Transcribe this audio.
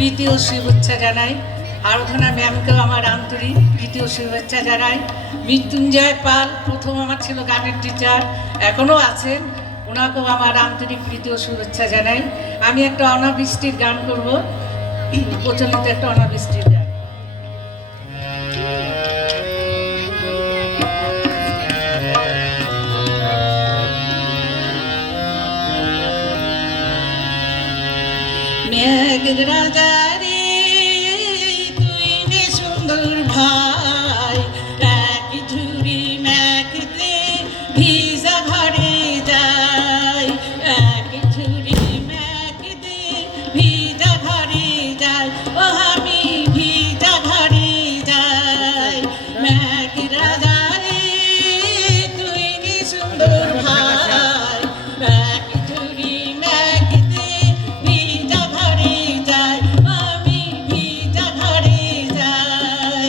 প্রীতি ও শুভেচ্ছা জানাই। আরাধনা ম্যামকেও আমার আন্তরিক প্রীতি ও শুভেচ্ছা জানাই। মৃত্যুঞ্জয় পাল প্রথম আমার ছিল গানের টিচার, এখনও আছেন, ওনাকেও আমার আন্তরিক প্রীতি ও শুভেচ্ছা জানাই। আমি একটা অনাবৃষ্টির গান করব, প্রচলিত একটা অনাবৃষ্টির গান। মেঘ রাজা রে তুই রে সুন্দর ভাই, এক ঝুড়ি মেঘতে ভিজা ঘরে যাই, এক ঝুড়ি মেঘতে ভিজা ঘরে যাই, ও আমি ভিজা ঘরে যাই। মেঘ রাজা রে তুই রে সুন্দর ভাই, এক ঝুড়ি মেঘতে ভিজা ঘরে যাই, আমি ভিজা ঘরে যাই।